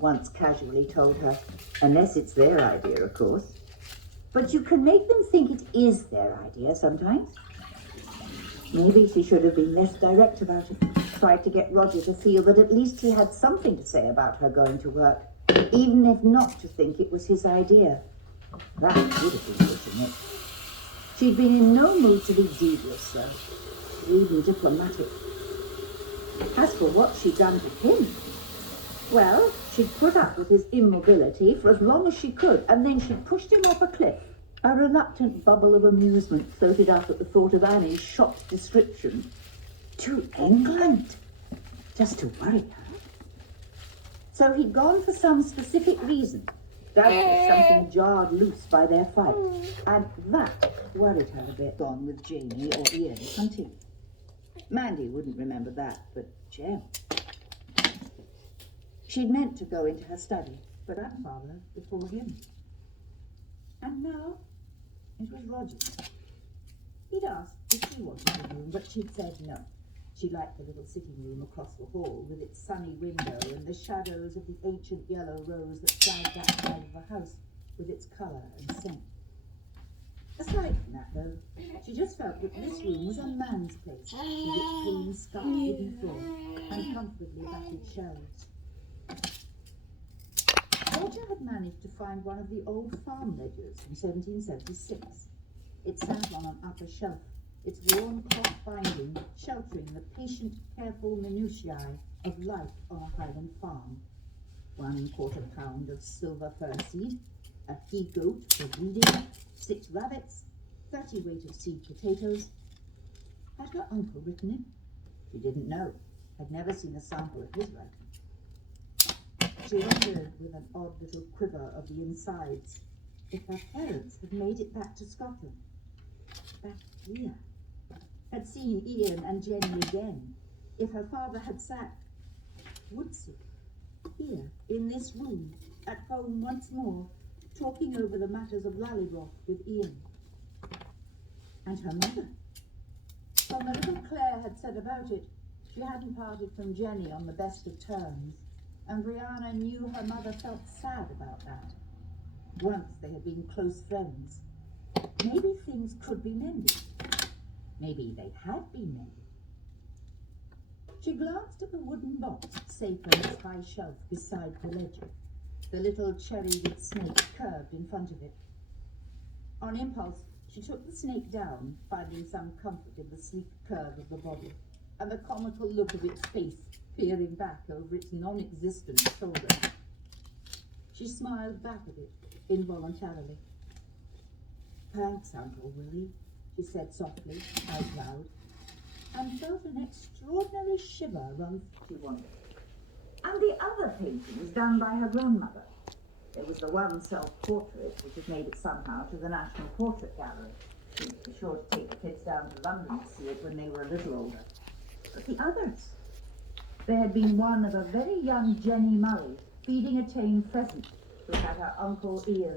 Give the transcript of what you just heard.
once casually told her, unless it's their idea, of course. But you can make them think it is their idea sometimes. Maybe she should have been less direct about it. Tried to get Roger to feel that at least he had something to say about her going to work, even if not to think it was his idea. That would have been pushing it. She'd been in no mood to be devious, though, even diplomatic. As for what she'd done to him, well, she'd put up with his immobility for as long as she could, and then she'd pushed him off a cliff. A reluctant bubble of amusement floated up at the thought of Annie's shocked description. To England, just to worry her. So he'd gone for some specific reason. Doubtless something jarred loose by their fight, and that worried her a bit. Gone with Jamie or Ian hunting. Mandy wouldn't remember that, but Jem. She'd meant to go into her study, but grandfather before him. And now it was Roger's. He'd asked if she wanted the room, but she'd said no. She liked the little sitting room across the hall with its sunny window and the shadows of the ancient yellow rose that flagged that side of the house with its colour and scent. Aside from that, though, she just felt that this room was a man's place, with its clean, scarf-hidden floor and comfortably battered shelves. Roger had managed to find one of the old farm ledgers from 1776. It sat on an upper shelf, its worn cloth binding sheltering the patient, careful minutiae of life on a Highland farm. 1/4 pound of silver fern seed, a he-goat for breeding, 6 rabbits, 30 weight of seed potatoes. Had her uncle written it? She didn't know, had never seen a sample of his writing. She wondered with an odd little quiver of the insides if her parents had made it back to Scotland. Back here. Had seen Ian and Jenny again. If her father had sat, would sit, here, in this room, at home once more, talking over the matters of Lallybroch with Ian. And her mother. From the little Claire had said about it, she hadn't parted from Jenny on the best of terms, and Brianna knew her mother felt sad about that. Once they had been close friends. Maybe things could be mended. Maybe they had been mended. She glanced at the wooden box safe on its high shelf beside the ledger. The little cherry-wood snake curved in front of it. On impulse, she took the snake down, finding some comfort in the sleek curve of the body, and the comical look of its face peering back over its non-existent shoulder. She smiled back at it, involuntarily. "Thanks, Uncle Willie," she said softly, out loud, and felt an extraordinary shiver run through one. And the other painting was done by her grandmother. There was the one self-portrait which had made it somehow to the National Portrait Gallery. She'd be sure to take the kids down to London to see it when they were a little older. But the others? There had been one of a very young Jenny Murray feeding a tame pheasant, which had her Uncle Ian